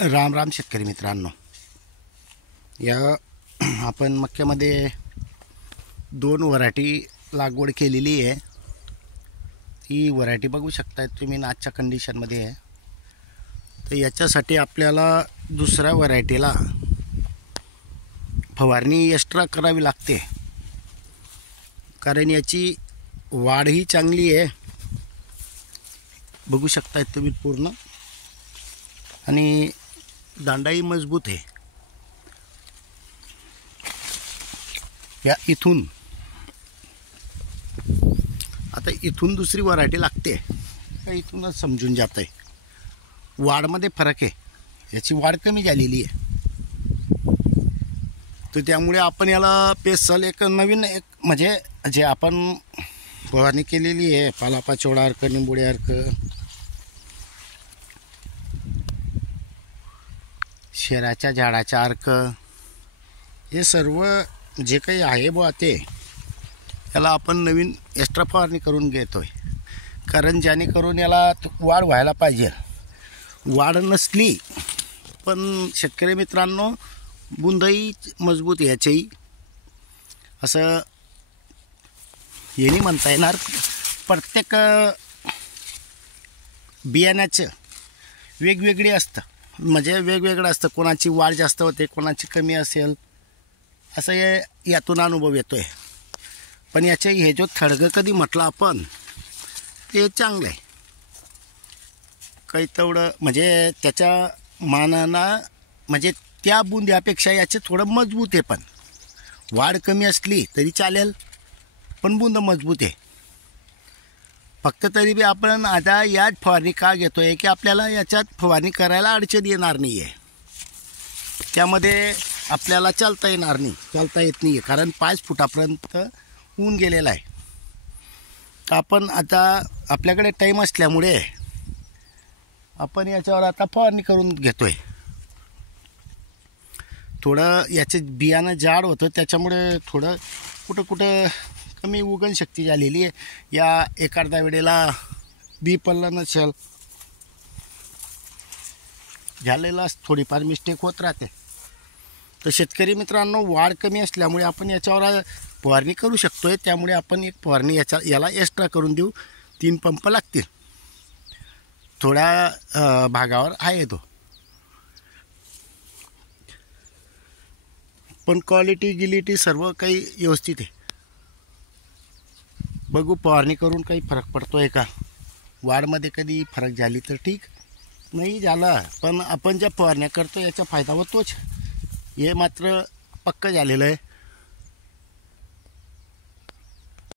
राम राम शेतकरी मित्रांनो, या आपण मक्यामध्ये 2 व्हरायटी लागवड केलेली आहे। ही व्हरायटी बघू शकता तुम्ही आजच्या कंडिशनमध्ये आहे। तर याच्यासाठी आपल्याला दुसऱ्या व्हरायटीला फवारणी एक्स्ट्रा करावी लागते, कारण याची वाढ ही चांगली आहे। बघू शकता तुम्ही पूर्ण, आणि दांडाही मजबूत आहे। या इथून आता इथून दुसरी व्हरायटी लागते, इथूनच समजून जात आहे वाढमध्ये फरक आहे, याची वाढ कमी झालेली आहे। तर त्यामुळे आपण याला स्पेशल एक नवीन म्हणजे जे आपण फवारणी केलेली आहे, पालापाचोळा अर्क, निंबोळी अर्क, शेराच्या झाडाचा अर्क, हे सर्व जे काही आहे बुवा ते याला आपण नवीन एक्स्ट्रा फवारणी करून घेतोय, कारण जेणेकरून याला वाढ व्हायला पाहिजे। वाढ नसली पण शेतकरी मित्रांनो, बुंदही मजबूत याच्याही असं हे नाही म्हणता येणार। प्रत्येक बियाण्याचं वेगवेगळे असतं, म्हणजे वेगवेगळं असतं, कोणाची वाढ जास्त होते, कोणाची कमी असेल, असं यातून अनुभव येतोय। पण याचे हे जो थडगं कधी म्हटलं आपण ते चांगलं आहे, काही तेवढं म्हणजे त्याच्या मानानं, म्हणजे त्या बुंद्यापेक्षा याचे थोडं मजबूत आहे। पण वाढ कमी असली तरी चालेल, पण बुंद मजबूत आहे। फक्त तरी बी आपण आता याच फवारणी का घेतोय की आपल्याला याच्यात फवारणी करायला अडचण येणार नाही आहे, त्यामध्ये आपल्याला चालता येणार नाही, चालता येत नाही आहे, कारण 5 फुटापर्यंत ऊन गेलेला आहे। तर आपण आता आपल्याकडे टाईम असल्यामुळे आपण याच्यावर आता फवारणी करून घेतोय। थोडं याचे बियाणं जाड होतं, त्याच्यामुळे थोडं कुठं कुठं कमी उगण शक्ती झालेली आहे। या एखाद्या वेळेला बी पडलं नसेल, झालेला थोडीफार मिस्टेक होत राहते। तर शेतकरी मित्रांनो, वाढ कमी असल्यामुळे आपण याच्यावर फवारणी करू शकतोय, त्यामुळे आपण एक फवारणी याला एक्स्ट्रा करून देऊ। 3 पंप लागतील, थोड्या भागावर आहे तो, पण क्वालिटी गिलिटी सर्व काही व्यवस्थित आहे। बघू फवारणी करून काही फरक पडतोय का, वाढमध्ये कधी फरक झाली तर ठीक, नाही झाला पण आपण ज्या फवारण्या करतो याचा फायदा होतोच, हे मात्र पक्का झालेलं आहे।